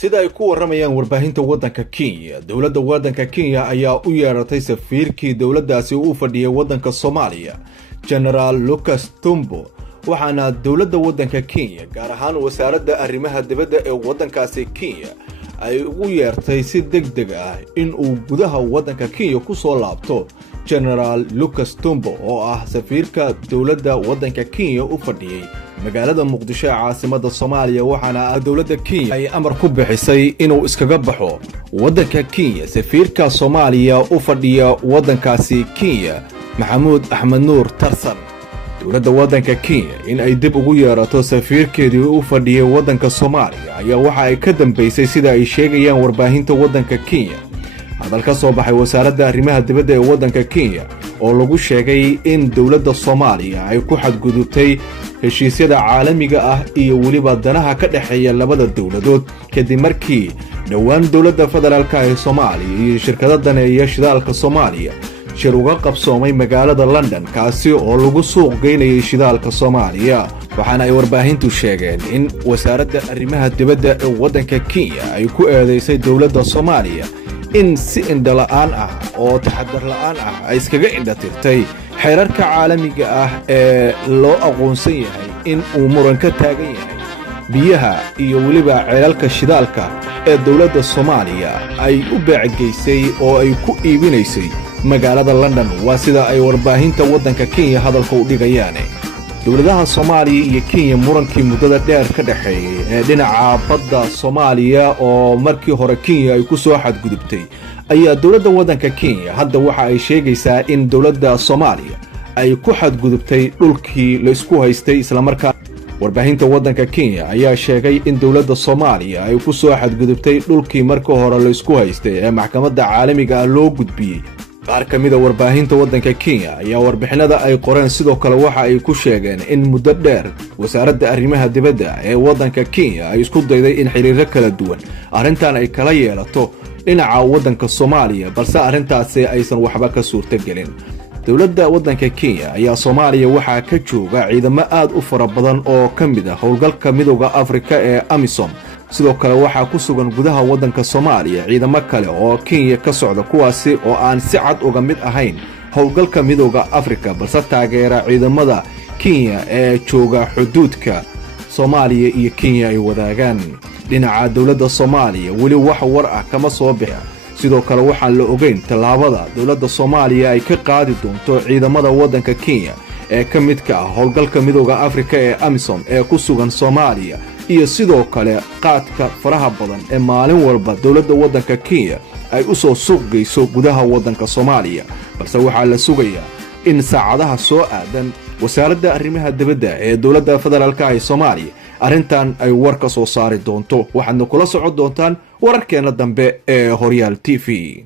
sida ay ku waramayaan warbaahinta wadanka Kenya, dawladda wadanka Kenya ayaa u yeeratay safiirkii dawladdaasi u fadhiyay wadanka Soomaaliya, General Lucas Tumbo, waxaana dawladda wadanka Kenya gaar ahaan wasaaradda arrimaha dibadda ee wadankaasi Kenya ay ugu yeertay si degdeg ah in uu gudaha wadanka Kenya ku soo laabto General Lucas Tumbo oo ah safiirka dawladda wadanka Kenya u fadhiyay magaalada Muqdisho ee caasimadda Soomaaliya, waxaana dawladda Kenya ay amar ku bixisay inuu iskaga baxo wadanka Kenya. safiirka Soomaaliya u fadhiya wadankaasi Kenya Maxamuud Axmed Nuur Tarsan, dawladda wadanka Kenya in ay dib ugu yeerato safiirkeedii u fadhiyay wadanka Soomaaliya ayaa waxa ay ka dambeysay sida ay sheegayaan warbaahinta wadanka Kenya hadal ka soo baxay wasaaradda arrimaha dibadda ee wadanka Kenya oo lagu sheegay in dawladda Soomaaliya ay ku xadgudubtay heshiisyada caalamiga ah iyo waliba danaha ka dhaxeeya labada dawladood kadib markii dhawaan dawladda federaalka ee Soomaaliya iyo shirkadda daneeya shidaalka Soomaaliya shir uga qabsoomay magaalada London kaasi oo lagu suuq geynayay shidaalka Soomaaliya. waxaana ay warbaahintu sheegeen in wasaaradda arrimaha dibadda ee wadanka Kenya ay ku eedeysay dawladda Soomaaliya in si indhala'aan ah oo taxadar la'aan ah ay iskaga indhatirtay xeerarka caalamiga ah ee loo aqoonsan yahay in uu muran ka taagan yahay biyaha iyo waliba ceelalka shidaalka ee dawladda Soomaaliya ay u beecgeysay oo ay ku iibinaysay magaalada London. waa sida ay warbaahinta wadanka Kenya hadalka u dhigayaan. dawladaha Soomaaliya iyo Kenya murankii muddada dheer ka dhaxeeyay ee dhinaca badda Soomaaliya oo markii hore Kenya ay ku soo xadgudubtay ayaa dawladda wadanka Kenya hadda waxa ay sheegaysaa in dawladda Soomaaliya ay ku xadgudubtay dhulkii la isku haystay. isla markaa warbaahinta wadanka Kenya ayaa sheegay in dawladda Soomaaliya ay ku soo xadgudubtay dhulkii markii hore la isku haystay ee maxkamadda caalamiga ah loo gudbiyay. qaar ka mid ah warbaahinta wadanka Kenya ayaa warbixinada ay qoreen sidoo kale waxa ay ku sheegeen in muddo dheer wasaaradda arrimaha dibadda ee wadanka Kenya ay isku dayday in xiriiro kala duwan arrintan ay kala yeelato dhinaca wadanka Soomaaliya, balse arrintaasi aysan waxba ka suurtagelin. dawladda wadanka Kenya ayaa Soomaaliya waxaa ka jooga ciidamo aad u fara badan oo ka mid ah howlgalka midowga Afrika ee AMISOM. sidoo kale waxaa ku sugan gudaha wadanka Soomaaliya ciidamo kale oo Kenya ka socda kuwaasi oo aan si cad uga mid ahayn howlgalka midowga Afrika balse taageera ciidamada Kenya ee jooga xuduudka Soomaaliya iyo Kenya ay wadaagaan. dhinaca dawladda Soomaaliya wali wax war ah kama soo bixin. sidoo kale waxaan la ogeyn talaabada dawladda Soomaaliya ay ka qaadi doonto ciidamada wadanka Kenya ee ka midka ah howlgalka midowga Afrika ee AMISOM ee ku sugan Soomaaliya iyo sidoo kale qaadka faraha badan ee maalin walba dawladda wadanka Kenya ay u soo suuq geyso gudaha wadanka Soomaaliya. balse waxaa la sugayaa in saacadaha soo aadan wasaaradda arrimaha dibadda ee dawladda federaalka ee Soomaaliya arrintan ay war ka soo saari doonto. waxaadna kula socon doontaan wararkeena dambe ee Horyaal TV.